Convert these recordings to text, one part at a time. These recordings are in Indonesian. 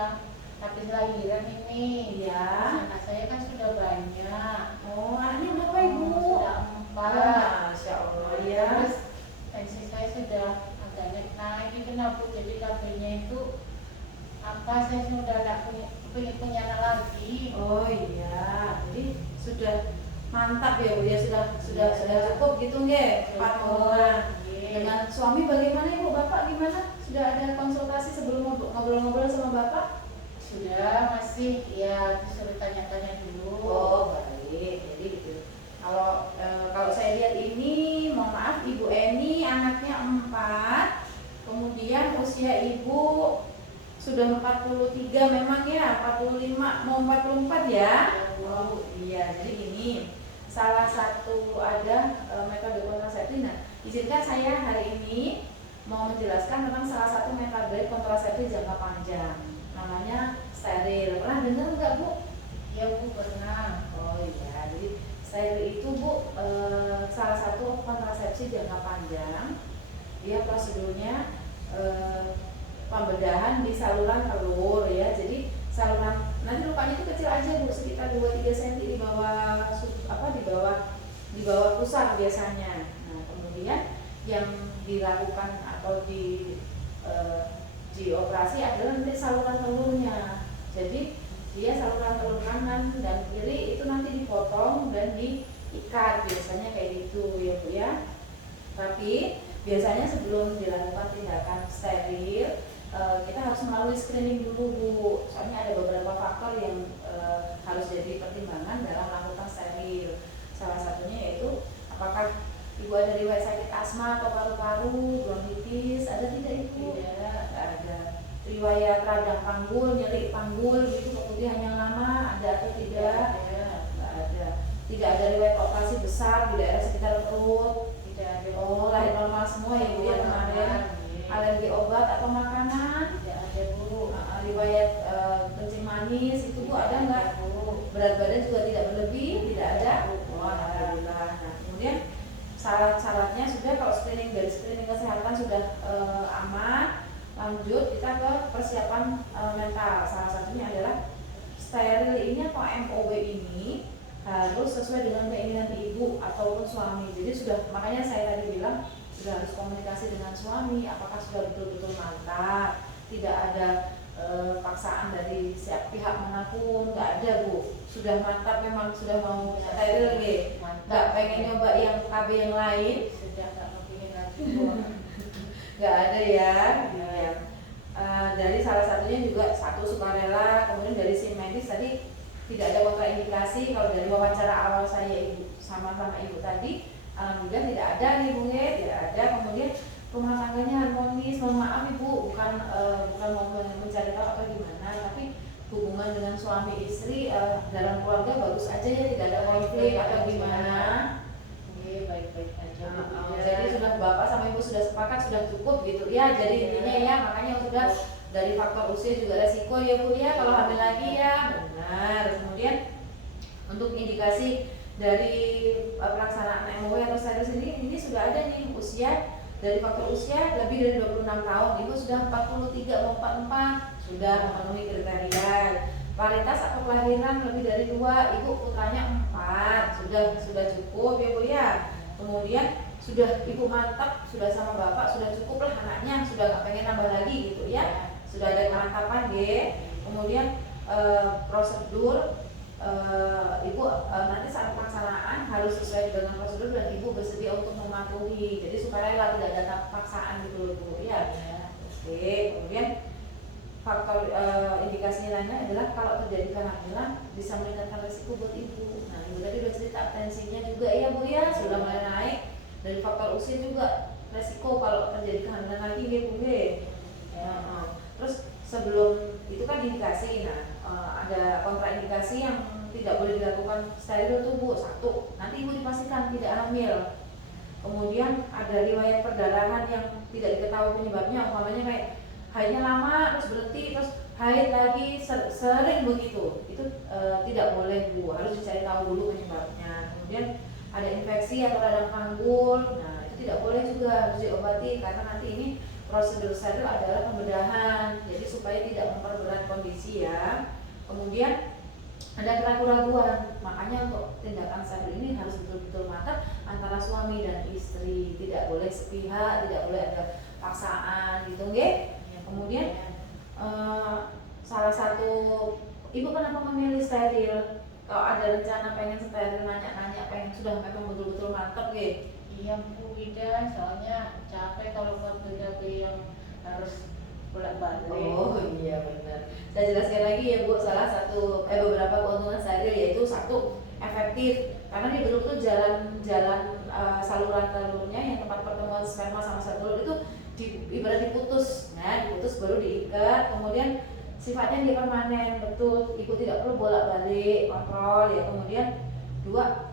sudah habis lahiran ini. Ya. Anak saya kan sudah banyak. Oh, anaknya berapa Ibu? Sudah 4. Masya Allah ya. Terus tensi saya sudah agak naik itu Bu. Jadi KB-nya itu apa, saya sudah tidak punya anak lagi. Oh iya, jadi sudah mantap ya Bu ya, sudah cukup gitu nggih, 4 omongan. Dengan suami bagaimana Ibu? Bapak gimana? Sudah ada konsultasi sebelum ngobrol-ngobrol sama Bapak? Sudah, masih ya disuruh tanya-tanya dulu. Oh baik, jadi gitu. Kalau saya lihat ini, mohon maaf Ibu Eni anaknya 4, kemudian usia Ibu sudah 43 memang ya, 45 mau 44 ya. Oh iya, jadi gini, salah satu ada metode kontrasepsi. Nah, izinkan saya hari ini mau menjelaskan tentang salah satu metode kontrasepsi jangka panjang, namanya steril. Pernah dengar nggak Bu? Ya Bu, pernah. Oh iya, jadi steril itu Bu salah satu kontrasepsi jangka panjang. Dia prosedurnya pembedahan di saluran telur ya. Jadi saluran nanti lukanya itu kecil aja Bu, sekitar 2-3 cm di bawah di bawah pusar biasanya. Nah, kemudian yang dilakukan atau dioperasi adalah nanti saluran telurnya. Jadi dia saluran telur kanan dan kiri itu nanti dipotong dan diikat, biasanya kayak gitu ya Bu ya. Tapi biasanya sebelum dilakukan tindakan steril, kita harus melalui screening dulu Bu. Soalnya ada beberapa faktor yang harus jadi pertimbangan dalam melakukan steril. Salah satunya yaitu apakah Ibu ada riwayat sakit asma atau paru-paru, bronkitis, ada tidak Ibu? Tidak. Tidak ada. Riwayat radang panggul, nyeri panggul gitu, kemudian yang lama, ada atau tidak? Tidak ada. Tidak ada riwayat operasi besar di daerah sekitar perut. Tidak ada. Oh, lahir normal semua ya Bu ya kemarin. Alergi obat atau makanan? Tidak ada Bu. Riwayat kencing manis itu Bu ada nggak? Berat badan juga tidak berlebih? Tidak ada? Oh, alhamdulillah. Nah, kemudian syarat-syaratnya sudah, kalau dari screening kesehatan sudah aman, lanjut kita ke persiapan mental. Salah satunya adalah steril ini atau MOW ini harus sesuai dengan keinginan ibu ataupun suami. Jadi makanya saya tadi bilang sudah harus komunikasi dengan suami, apakah sudah betul-betul mantap, tidak ada paksaan dari siap pihak manapun, nggak ada Bu. Sudah mantap, memang sudah mau steril nggih. Nggak pengen nyoba yang KB yang lain, Sudah nggak kepingin lagi Bu. nggak ada ya. Dari salah satunya juga satu sukarela, kemudian dari sim medis tadi tidak ada kontraindikasi. Kalau dari wawancara awal saya sama ibu tadi, alhamdulillah tidak ada nih Bu, tidak ada. Kemudian rumah tangganya harmonis. Mohon maaf Ibu, bukan mau mencari tahu apa gimana, tapi hubungan dengan suami istri dalam keluarga bagus aja ya, tidak ada konflik atau gimana. Baik-baik aja. Jadi sudah Bapak sama Ibu sudah sepakat, sudah cukup gitu ya. Jadi intinya ya, makanya sudah dari faktor usia juga resiko ya Bu ya kalau hamil lagi ya. Benar. Kemudian untuk indikasi dari pelaksanaan MOW atau steril sendiri ini sudah ada nih, usia dari faktor usia lebih dari 26 tahun. Ibu sudah 43 mau 44, sudah memenuhi kriteria. Paritas atau kelahiran lebih dari 2, Ibu putranya 4, sudah cukup ya Bu ya. Kemudian sudah Ibu mantap, sudah sama Bapak sudah cukup lah anaknya, sudah nggak pengen nambah lagi gitu ya. Sudah ada kemantapan deh. Kemudian prosedur Ibu nanti saat pelaksanaan harus sesuai dengan prosedur dan Ibu bersedia untuk mematuhi. Jadi sukarela, tidak ada paksaan gitu loh Bu ya. Oke, kemudian faktor indikasi lainnya adalah kalau terjadi kehamilan bisa meningkatkan risiko buat ibu. Nah, ibu tadi udah cerita tensinya juga ya Bu ya, sudah mulai naik. Dari faktor usia juga risiko kalau terjadi kehamilan lagi ya Bu ya. Terus sebelum itu kan indikasi, ada kontraindikasi yang tidak boleh dilakukan steril tuh Bu. 1, nanti ibu dipastikan tidak hamil. Kemudian ada riwayat perdarahan yang tidak diketahui penyebabnya, umpamanya kayak haidnya lama terus berhenti terus haid lagi sering begitu, itu tidak boleh Bu, harus dicari tahu dulu penyebabnya. Kemudian ada infeksi atau radang panggul, nah itu tidak boleh juga, harus diobati karena nanti ini prosedur steril adalah pembedahan, jadi supaya tidak memperberat kondisi ya. Kemudian ada keraguan-raguan, makanya untuk tindakan steril ini harus betul-betul matang antara suami dan istri, tidak boleh sepihak, tidak boleh ada paksaan gitu, nggih. Kemudian salah satu ibu kenapa memilih steril? Kalau ada rencana pengen steril, nanya-nanya, pengen sudah memang betul-betul mantap gitu. Iya Bu Ida, soalnya capek kalau buat BKB yang harus bolak-balik. Oh iya benar. Saya jelaskan lagi ya Bu, salah satu beberapa keuntungan steril yaitu satu, efektif karena dia betul-betul jalan saluran telurnya yang tempat pertemuan sperma sama sel telur itu ibarat diputus, nah diputus baru diikat, kemudian sifatnya dia permanen, betul, ibu tidak perlu bolak-balik kontrol ya. Kemudian dua,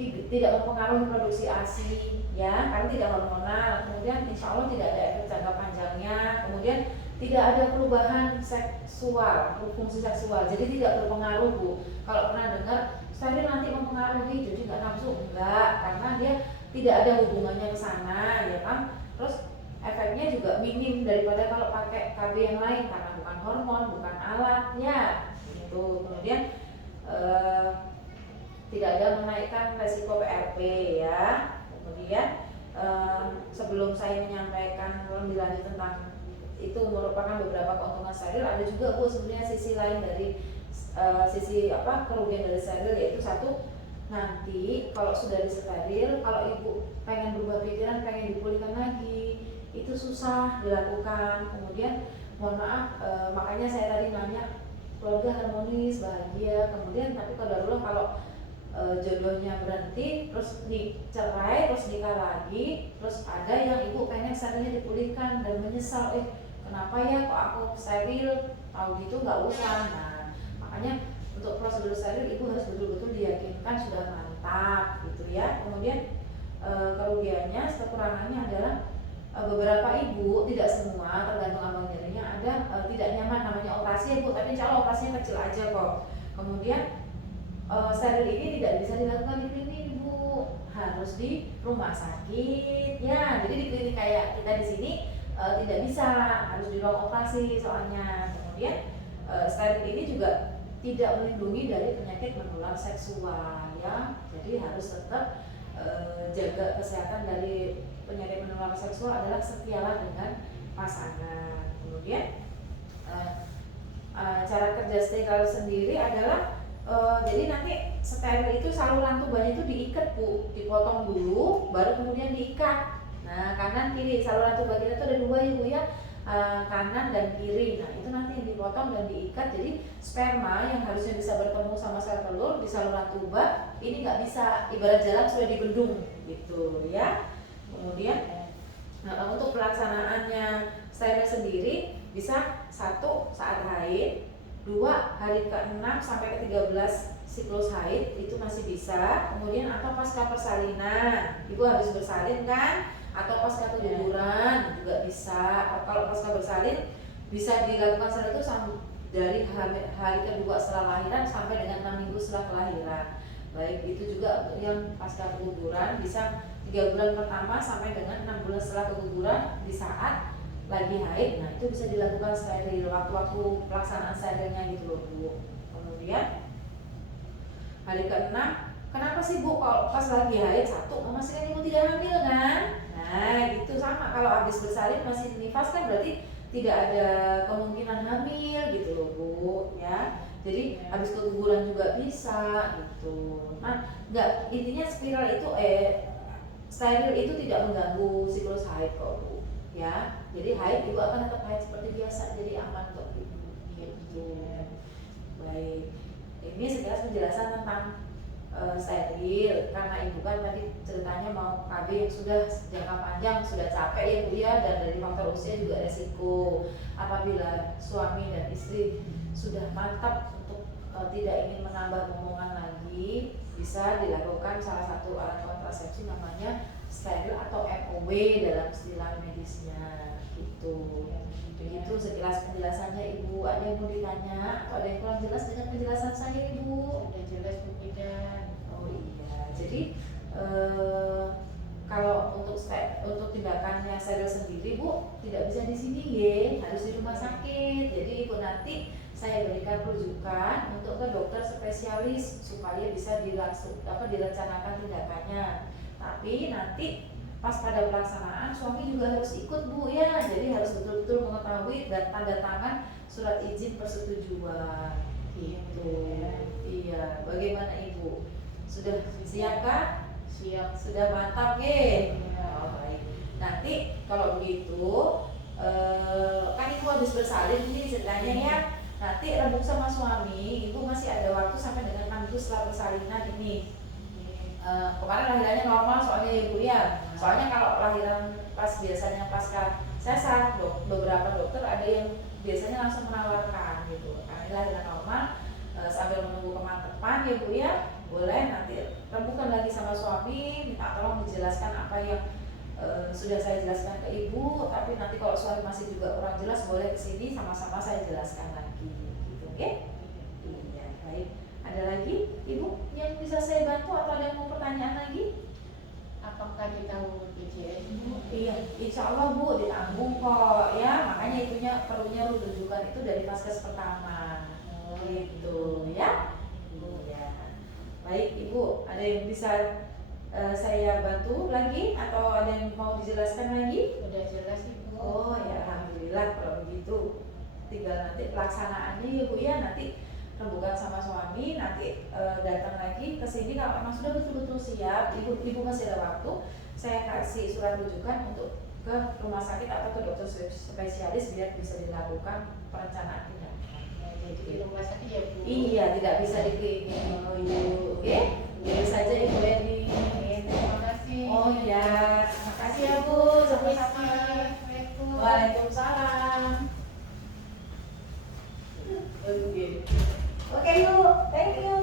tidak mempengaruhi produksi ASI ya, karena tidak hormonal. Kemudian insya Allah tidak ada efek jangka panjangnya. Kemudian tidak ada perubahan seksual, fungsi seksual, jadi tidak berpengaruh Bu. Kalau pernah dengar steril nanti mempengaruhi, jadi nggak nafsu, enggak, karena dia tidak ada hubungannya ke sana ya kan. Terus efeknya juga minim daripada kalau pakai KB yang lain karena bukan hormon, bukan alatnya gitu. Kemudian tidak ada menaikkan resiko PRP ya. Kemudian sebelum saya menyampaikan lebih lanjut tentang itu merupakan beberapa keuntungan steril, ada juga Bu sebenarnya sisi lain dari sisi kerugian dari steril, yaitu satu, nanti kalau sudah disteril, kalau ibu pengen berubah pikiran, pengen dipulihkan lagi, itu susah dilakukan. Kemudian mohon maaf, makanya saya tadi nanya keluarga harmonis, bahagia. Kemudian tapi kalau jodohnya berhenti, terus cerai, terus nikah lagi, terus ada yang ibu pengen sterilnya dipulihkan dan menyesal, kenapa ya kok aku steril, tahu gitu nggak usah. Nah makanya untuk prosedur steril ibu harus betul-betul diyakinkan sudah mantap gitu ya. Kemudian kerugiannya, kekurangannya adalah beberapa ibu, tidak semua, tergantung abang jarinya, ada tidak nyaman namanya operasi ya Bu, tapi insya Allah operasinya kecil aja kok. Kemudian steril ini tidak bisa dilakukan di klinik Bu, harus di rumah sakit ya. Jadi di klinik kayak kita di sini tidak bisa, harus di ruang operasi soalnya. Kemudian steril ini juga tidak melindungi dari penyakit menular seksual ya, jadi harus tetap jaga kesehatan dari penyakit menular seksual adalah setialah dengan pasangan. Kemudian cara kerja steril sendiri adalah jadi nanti steril itu saluran tubuhnya itu diikat Bu, dipotong dulu baru kemudian diikat. Nah kanan kiri, saluran tubuh kita itu ada dua ya Bu ya, kanan dan kiri. Nah itu nanti yang dipotong dan diikat, jadi sperma yang harusnya bisa bertemu sama sel telur di saluran tuba ini nggak bisa, ibarat jalan sudah dibendung gitu ya. Kemudian untuk pelaksanaannya steril sendiri bisa satu saat haid, dua hari ke-6 sampai ke-13 siklus haid itu masih bisa. Kemudian atau pasca persalinan, ibu habis bersalin kan, atau pasca keguguran juga bisa. Kalau pasca bersalin bisa dilakukan steril itu dari hari kedua setelah lahiran sampai dengan 6 minggu setelah kelahiran. Baik itu juga untuk yang pasca keguguran bisa 3 bulan pertama sampai dengan 6 bulan setelah keguguran di saat lagi haid. Nah itu bisa dilakukan steril, waktu-waktu pelaksanaan sterilnya gitu loh Bu. Kemudian hari ke-6, kenapa sih Bu kalau pas lagi haid? Satu, memastikan ibu tidak hamil kan. Nah gitu, sama kalau habis bersalin masih nifas kan berarti tidak ada kemungkinan hamil gitu loh Bu ya. Jadi habis keguguran juga bisa gitu. Nah enggak, intinya steril itu tidak mengganggu siklus haid kok Bu ya. Jadi haid ibu akan tetap haid seperti biasa, jadi aman untuk ibu gitu. Baik, ini sekilas penjelasan tentang steril, karena ibu kan tadi ceritanya mau KB yang sudah jangka panjang, sudah capek ya Bu ya, dan dari faktor usia juga resiko. Apabila suami dan istri sudah mantap untuk tidak ingin menambah momongan lagi, bisa dilakukan salah satu alat kontrasepsi namanya steril atau MOW dalam istilah medisnya gitu. Begitu sekilas penjelasannya Ibu. Ada yang mau ditanya atau ada yang kurang jelas dengan penjelasan saya Ibu? Udah jelas Bu Ida. Oh iya, jadi kalau untuk tindakannya steril sendiri Bu tidak bisa di sini ya, harus di rumah sakit. Jadi Ibu nanti saya berikan rujukan untuk ke dokter spesialis supaya bisa direncanakan tindakannya. Tapi nanti pas pada pelaksanaan suami juga harus ikut Bu ya, jadi harus betul-betul mengetahui dan tanda tangan surat izin persetujuan gitu. Iya, bagaimana Ibu? Sudah siap kah? Siap. Sudah mantap ya? Iya. Oh, baik. Nanti kalau begitu kan Ibu habis bersalin ini ceritanya ya. Nanti rembuk sama suami, Ibu masih ada waktu sampai dengan 6 minggu setelah persalinan ini. Kemarin lahirannya normal soalnya ya Bu ya. Soalnya kalau lahiran biasanya pasca sesar, beberapa dokter ada yang biasanya langsung menawarkan gitu. Karena ini lahiran normal, sambil menunggu kemantepan ya Bu ya, boleh nanti rembukan lagi sama suami, minta tolong dijelaskan apa yang sudah saya jelaskan ke Ibu. Tapi nanti kalau suami masih juga kurang jelas, boleh kesini sama-sama saya jelaskan lagi gitu, oke? Iya, baik. Ada lagi Ibu yang bisa saya bantu atau ada yang mau pertanyaan lagi? Apakah ditanggung BPJS Bu? Iya, insya Allah Bu ditanggung kok ya. Makanya itunya perlunya rujukan itu dari vaskes pertama. Gitu ya. Iya. Baik Ibu, ada yang bisa saya bantu lagi atau ada yang mau dijelaskan lagi? Udah jelas Ibu. Oh ya, alhamdulillah kalau begitu. Tinggal nanti pelaksanaannya ya Bu ya, nanti rembukan sama suami, nanti datang lagi ke sini kalau memang sudah betul-betul siap, ibu masih ada waktu, saya kasih surat rujukan untuk ke rumah sakit atau ke dokter spesialis biar bisa dilakukan perencanaan tindakan. Jadi di rumah sakit ya Bu? Iya, tidak bisa di klinik. Oh Ibu, oke? Itu saja Ibu Eni. Terima kasih. Oh iya, terima kasih ya Bu. Sama-sama. Assalamualaikum. Waalaikumsalam. Oke, thank you.